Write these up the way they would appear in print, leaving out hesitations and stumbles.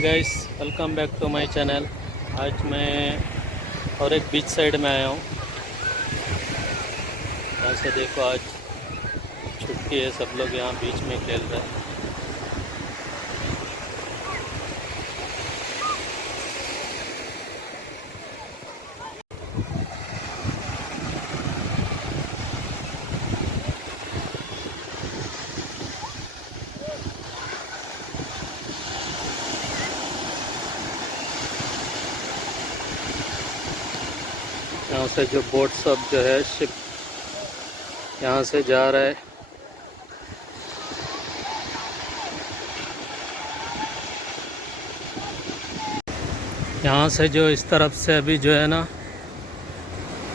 Hi guys, welcome back to my channel. आज मैं और एक बीच साइड में आया हूँ। यहाँ से देखो, आज छुट्टी है, सब लोग यहाँ बीच में खेल रहे हैं। यहाँ से जो बोट सब जो है, शिप यहाँ से जा रहा है। यहाँ से जो इस तरफ से अभी जो है ना,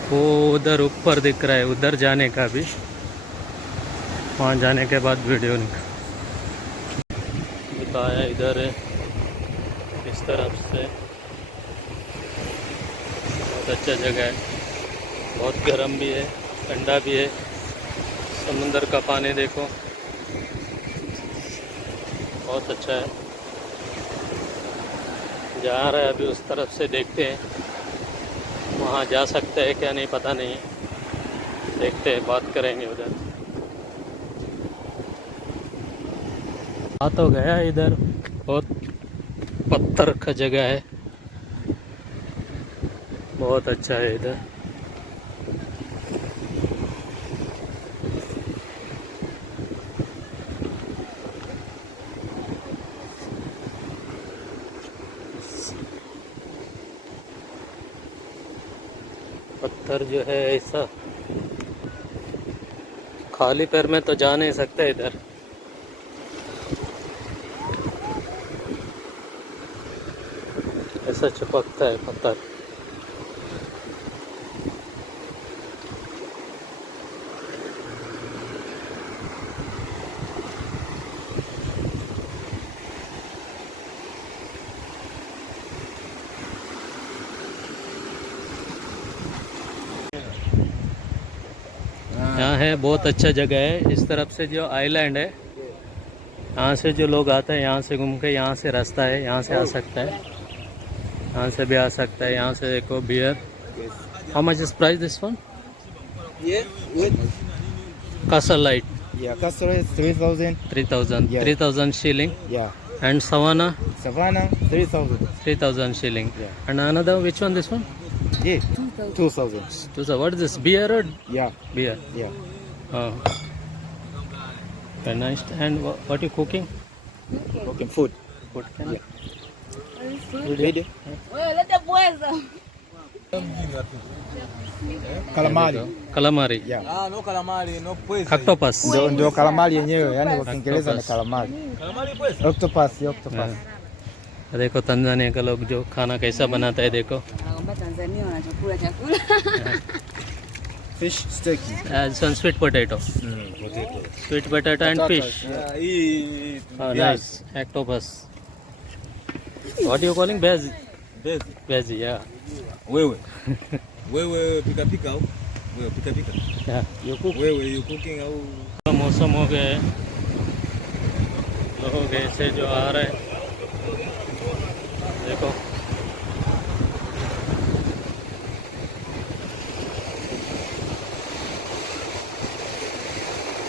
वो उधर ऊपर दिख रहा है, उधर जाने का भी। वहाँ जाने के बाद वीडियो बताया। इधर है इस तरफ से, बहुत अच्छा जगह है। बहुत गर्म भी है, ठंडा भी है। समुंदर का पानी देखो, बहुत अच्छा है। जा रहा है अभी उस तरफ से, देखते हैं वहाँ जा सकते हैं क्या, नहीं पता नहीं है। देखते हैं, बात करेंगे उधर। आ तो गया इधर, बहुत पत्थर का जगह है, बहुत अच्छा है इधर। पत्थर जो है ऐसा, खाली पैर में तो जा नहीं सकते इधर। ऐसा चिपकता है पत्थर। यहाँ है, बहुत अच्छा जगह है। इस तरफ से जो आइलैंड है, यहाँ से जो लोग आते हैं, यहाँ से घूम के, यहाँ से रास्ता है, यहाँ से आ सकता है, यहाँ से भी आ सकता है। यहाँ से देखो beer. How much is price this one? Castle Light. Yeah, Castle is 3,000. 3,000. Yeah. 3,000 shilling. Yeah. And Savannah? Savannah, 3,000. 3,000 shilling. Yeah. And another, which one? This one? Yeah, 2,000. So what is this? Beer or Yeah, beer? yeah. Oh. Very nice. And what you cooking? Cooking food. Food. Yeah. Video. Calamari. Calamari. Yeah. No calamari, no pues. Octopus. Ndio calamari yenyewe, yani kwa Kiingereza ni calamari. Calamari pues. Octopus, octopus. देखो Tanzania का लोग जो खाना कैसा बनाता है, देखो। Fish steak. Some sweet potato. Potato. Sweet potato and fish. Y Oh, nice. Octopus. What are you calling? Veg. Veg, yeah. wewe. Wewe pika pika au? Wewe pika pika. Yeah. You cook. Wewe you cooking au? मौसम हो गया है, लोग ऐसे जो आ रहे हैं, देखो।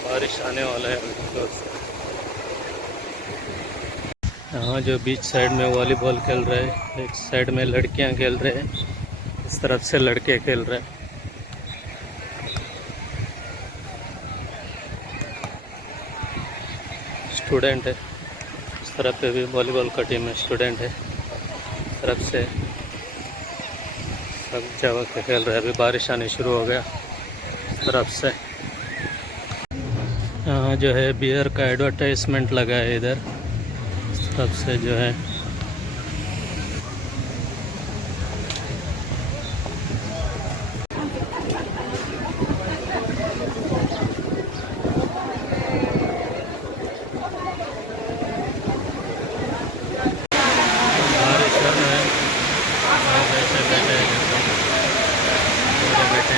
बारिश आने वाला है यहाँ जो बीच साइड में वॉलीबॉल खेल रहे हैं, एक साइड में लड़कियां खेल रहे हैं, इस तरफ से लड़के खेल रहे हैं। स्टूडेंट है, इस तरफ पे भी वॉलीबॉल का टीम में स्टूडेंट है, इस तरफ से सब जगह के खेल रहे हैं। अभी बारिश आनी शुरू हो गया इस तरफ से। यहाँ जो है बियर का एडवर्टाइजमेंट लगा है इधर, इस तरफ से जो है।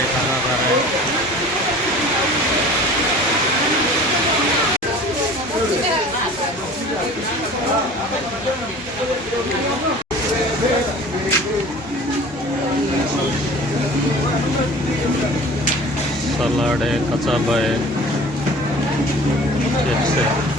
खाना खा रहे हैं। सलाड है, कचाब है, चिप्स है।